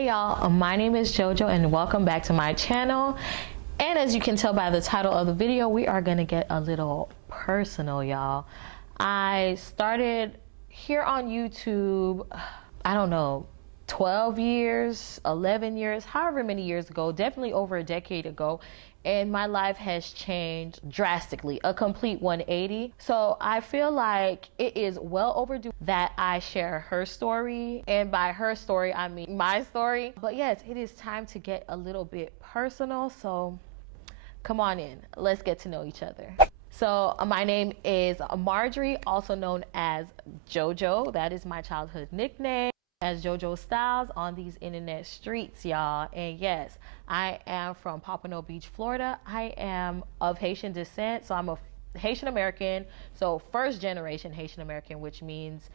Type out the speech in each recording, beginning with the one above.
Hey y'all, my name is JoJo and welcome back to my channel. And as you can tell by the title of the video, we are gonna get a little personal, y'all. I started here on YouTube, I don't know, 12 years, 11 years, however many years ago, definitely over a decade ago. And my life has changed drastically, a complete 180. So I feel like it is well overdue that I share her story. And by her story, I mean my story. But yes, it is time to get a little bit personal. So come on in, let's get to know each other. So my name is Marjorie, also known as JoJo. That is my childhood nickname, as JoJo Styles on these internet streets, y'all. And yes, I am from Pompano Beach, Florida. I am of Haitian descent, so I'm a Haitian American, so first generation Haitian American, which means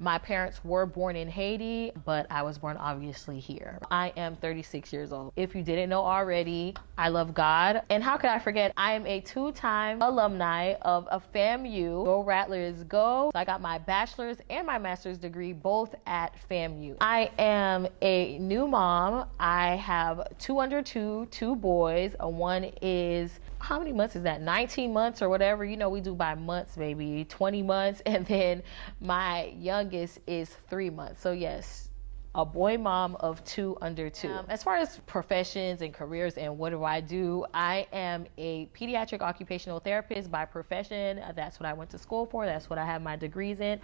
my parents were born in Haiti, but I was born obviously here. I am 36 years old. If you didn't know already, I love God. And how could I forget? I am a two-time alumni of a FAMU. Go Rattlers, go. So I got my bachelor's and my master's degree both at FAMU. I am a new mom. I have two boys. One is, how many months is that? 19 months or whatever. You know, we do by months, baby. 20 months. And then my youngest is 3 months. So yes, a boy mom of two under two. As far as professions and careers and what do, I am a pediatric occupational therapist by profession. That's what I went to school for. That's what I have my degrees in.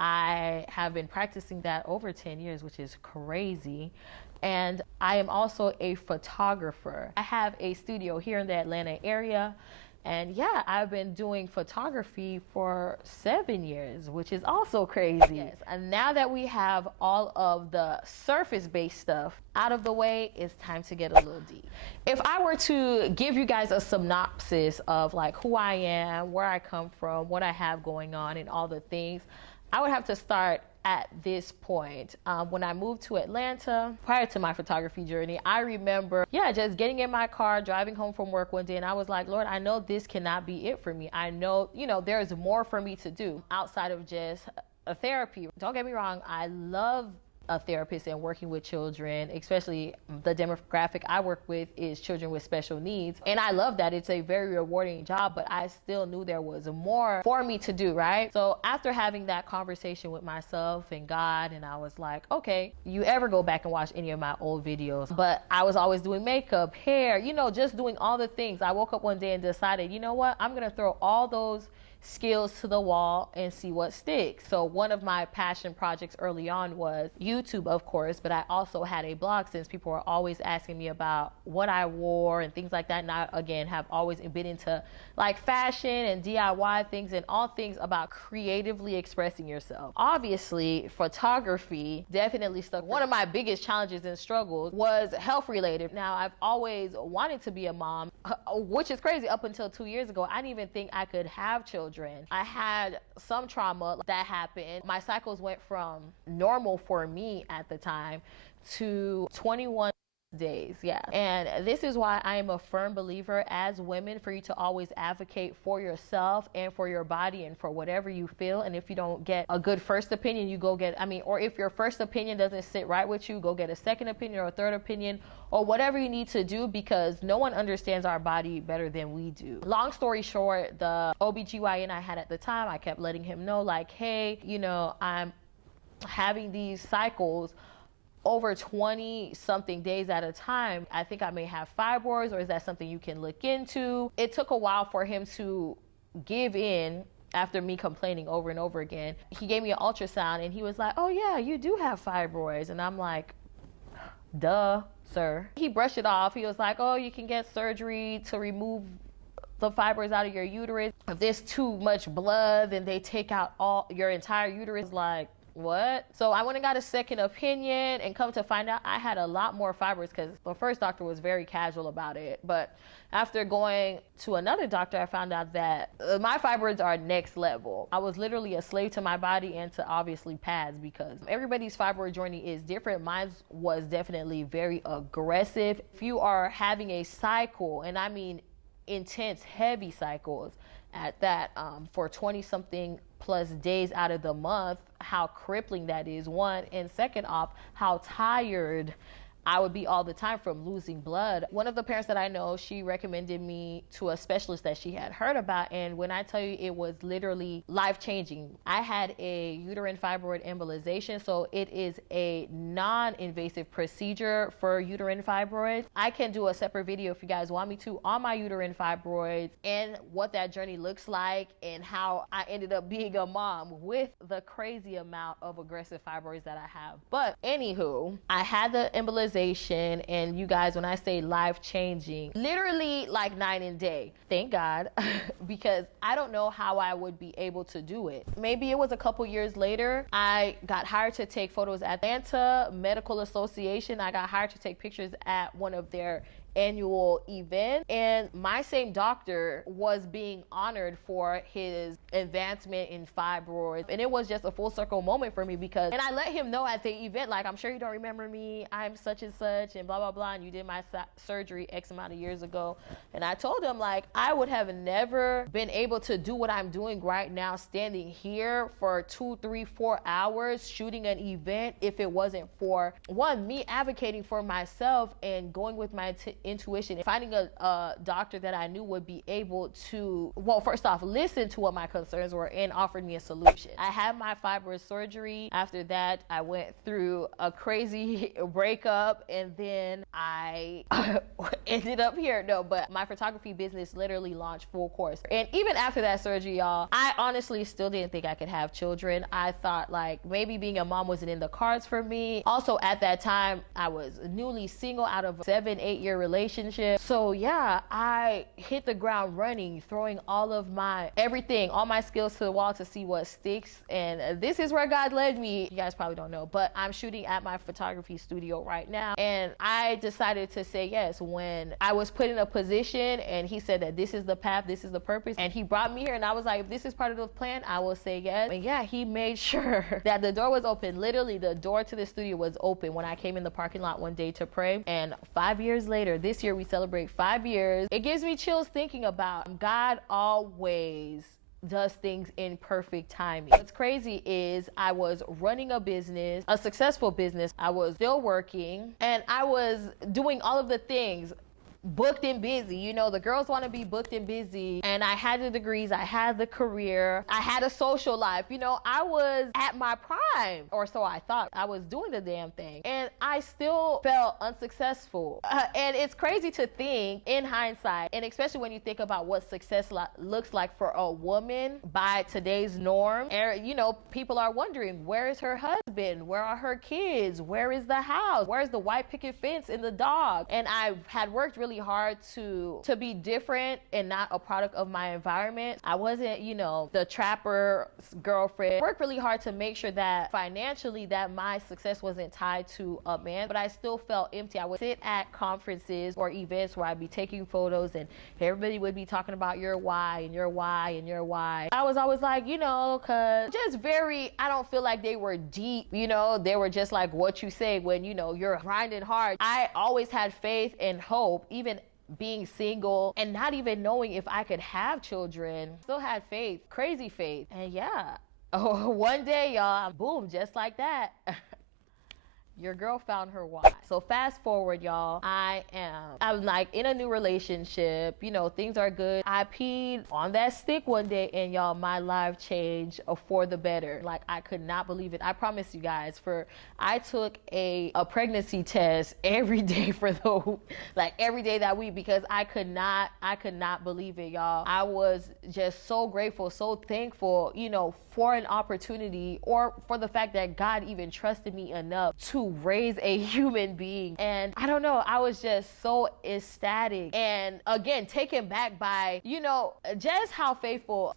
I have been practicing that over 10 years, which is crazy. And I am also a photographer. I have a studio here in the Atlanta area. And yeah, I've been doing photography for 7 years, which is also crazy. Yes. And now that we have all of the surface-based stuff out of the way, it's time to get a little deep. If I were to give you guys a synopsis of like who I am, where I come from, what I have going on, and all the things, I would have to start at this point. When I moved to Atlanta, prior to my photography journey, I remember, just getting in my car, driving home from work one day, and I was like, Lord, I know this cannot be it for me. I know, there's more for me to do outside of just a therapy. Don't get me wrong, I love a therapist and working with children, especially the demographic I work with is children with special needs. And I love that. It's a very rewarding job, but I still knew there was more for me to do, right? So after having that conversation with myself and God, and I was like, okay, you ever go back and watch any of my old videos? But I was always doing makeup, hair, just doing all the things. I woke up one day and decided, you know what? I'm going to throw all those skills to the wall and see what sticks. So one of my passion projects early on was YouTube, of course, but I also had a blog since people were always asking me about what I wore and things like that. And I, again, have always been into like fashion and DIY things and all things about creatively expressing yourself. Obviously, photography definitely stuck. One of my biggest challenges and struggles was health related. Now, I've always wanted to be a mom, which is crazy. Up until 2 years ago, I didn't even think I could have children. I had some trauma that happened. My cycles went from normal for me at the time to 21 days. And this is why I am a firm believer as women, for you to always advocate for yourself and for your body and for whatever you feel. And if you don't get a good first opinion, you go get, or if your first opinion doesn't sit right with you, go get a second opinion or a third opinion or whatever you need to do, because no one understands our body better than we do. Long story short, the OBGYN I had at the time, I kept letting him know like, hey, I'm having these cycles over 20 something days at a time. I think I may have fibroids, or is that something you can look into? It took a while for him to give in after me complaining over and over again. He gave me an ultrasound and he was like, oh yeah, you do have fibroids. And I'm like, duh, sir. He brushed it off. He was like, oh, you can get surgery to remove the fibroids out of your uterus. If there's too much blood, then they take out your entire uterus. Like, what? So I went and got a second opinion, and come to find out I had a lot more fibroids, because the first doctor was very casual about it. But after going to another doctor, I found out that my fibroids are next level. I was literally a slave to my body and to obviously pads, because everybody's fibroid journey is different. Mine was definitely very aggressive. If you are having a cycle, and I mean intense, heavy cycles at that, for 20 something plus days out of the month, how crippling that is, one, and second off, how tired I would be all the time from losing blood. One of the parents that I know, she recommended me to a specialist that she had heard about. And when I tell you, it was literally life-changing. I had a uterine fibroid embolization. So it is a non-invasive procedure for uterine fibroids. I can do a separate video if you guys want me to on my uterine fibroids and what that journey looks like and how I ended up being a mom with the crazy amount of aggressive fibroids that I have. But anywho, I had the embolization, and you guys, when I say life-changing, literally like night and day. Thank God, because I don't know how I would be able to do it. Maybe it was a couple years later, I got hired to take photos at Atlanta Medical Association. I got hired to take pictures at one of their annual event, and my same doctor was being honored for his advancement in fibroids, and it was just a full circle moment for me because, and I let him know at the event, like, I'm sure you don't remember me, I'm such and such and blah blah blah, and you did my surgery X amount of years ago. And I told him, like, I would have never been able to do what I'm doing right now, standing here for 2, 3, 4 hours shooting an event, if it wasn't for one, me advocating for myself and going with my intuition and finding a doctor that I knew would be able to, well, first off, listen to what my concerns were and offered me a solution. I had my fibroid surgery. After that, I went through a crazy breakup, and then I ended up here. No, but my photography business literally launched full course. And even after that surgery, y'all, I honestly still didn't think I could have children. I thought like maybe being a mom wasn't in the cards for me. Also, at that time, I was newly single out of a 7-8 year relationship. So yeah, I hit the ground running, throwing all of my everything, all my skills to the wall to see what sticks. And this is where God led me. You guys probably don't know, but I'm shooting at my photography studio right now. And I decided to say yes when I was put in a position and he said that this is the path, this is the purpose. And he brought me here, and I was like, if this is part of the plan, I will say yes. And yeah, he made sure that the door was open. Literally, the door to the studio was open when I came in the parking lot one day to pray. And 5 years later, this year we celebrate 5 years. It gives me chills thinking about God always does things in perfect timing. What's crazy is I was running a business, a successful business. I was still working, and I was doing all of the things, booked and busy. You know, the girls want to be booked and busy, and I had the degrees, I had the career, I had a social life. You know, I was at my prime, or so I thought. I was doing the damn thing, and I still felt unsuccessful. And it's crazy to think in hindsight, and especially when you think about what success looks like for a woman by today's norm. And, you know, people are wondering, where is her husband? Where are her kids? Where is the house? Where's the white picket fence and the dog? And I had worked really hard to be different and not a product of my environment. I wasn't, you know, the trapper girlfriend. Worked really hard to make sure that financially that my success wasn't tied to a man, but I still felt empty. I would sit at conferences or events where I'd be taking photos, and everybody would be talking about your why and your why and your why. I was always like, you know, cause just very, I don't feel like they were deep, you know, they were just like what you say when, you know, you're grinding hard. I always had faith and hope, even being single and not even knowing if I could have children. Still had faith, crazy faith. And yeah, one day, y'all, boom, just like that. Your girl found her why. So fast forward, y'all, I'm like in a new relationship, you know, things are good. I peed on that stick one day, and y'all, my life changed for the better. Like, I could not believe it. I promise you guys, I took a pregnancy test every day for every day that week, because I could not believe it, y'all. I was just so grateful, so thankful, you know, for an opportunity, or for the fact that God even trusted me enough to raise a human being. And I don't know, I was just so ecstatic, and again, taken back by, you know, just how faithful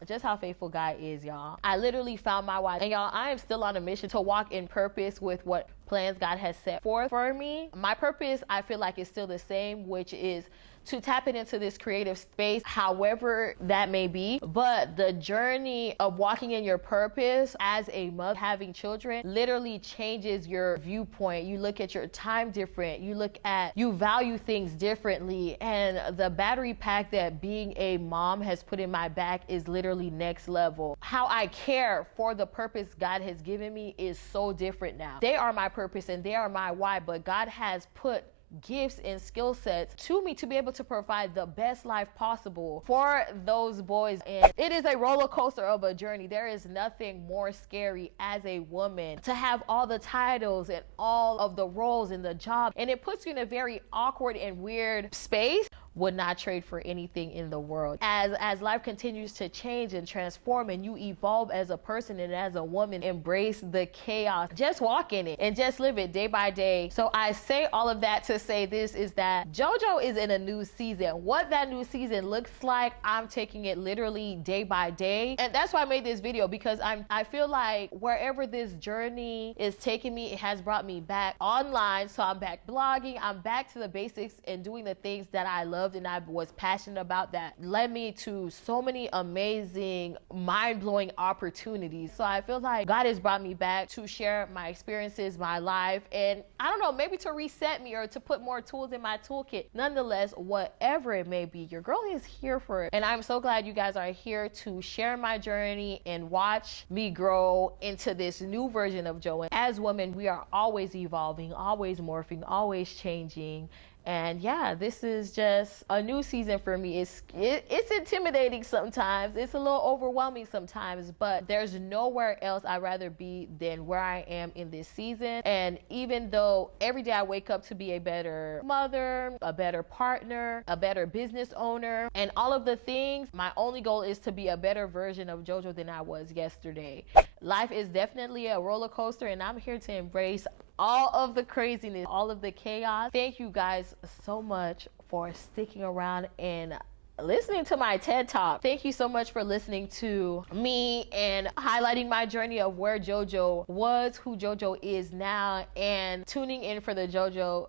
God is, y'all. I literally found my why. And y'all, I am still on a mission to walk in purpose with what plans God has set forth for me. My purpose, I feel like, is still the same, which is to tap into this creative space, however that may be. But the journey of walking in your purpose as a mother, having children, literally changes your viewpoint. You look at your time different. You value things differently. And the battery pack that being a mom has put in my back is literally next level. How I care for the purpose God has given me is so different now. They are my purpose and they are my why, but God has put gifts and skill sets to me to be able to provide the best life possible for those boys. And it is a roller coaster of a journey. There is nothing more scary as a woman to have all the titles and all of the roles in the job, and it puts you in a very awkward and weird space. Would not trade for anything in the world. As life continues to change and transform and you evolve as a person and as a woman, embrace the chaos. Just walk in it and just live it day by day. So I say all of that to say this is that JoJo is in a new season. What that new season looks like, I'm taking it literally day by day. And that's why I made this video, because I feel like wherever this journey is taking me, it has brought me back online. So I'm back blogging. I'm back to the basics and doing the things that I love and I was passionate about, that led me to so many amazing, mind-blowing opportunities. So I feel like God has brought me back to share my experiences, my life, and I don't know, maybe to reset me or to put more tools in my toolkit. Nonetheless, whatever it may be, your girl is here for it. And I'm so glad you guys are here to share my journey and watch me grow into this new version of Jo. As women, we are always evolving, always morphing, always changing. And yeah, this is just a new season for me. It's intimidating sometimes. It's a little overwhelming sometimes, but there's nowhere else I'd rather be than where I am in this season. And even though every day I wake up to be a better mother, a better partner, a better business owner, and all of the things, my only goal is to be a better version of JoJo than I was yesterday. Life is definitely a roller coaster, and I'm here to embrace all of the craziness, all of the chaos. Thank you guys so much for sticking around and listening to my TED Talk. Thank you so much for listening to me and highlighting my journey of where JoJo was, who JoJo is now, and tuning in for the JoJo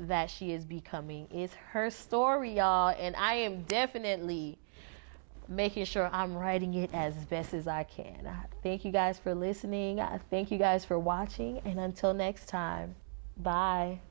that she is becoming. It's her story, y'all, and I am definitely making sure I'm writing it as best as I can. Thank you guys for listening. Thank you guys for watching. And until next time, bye.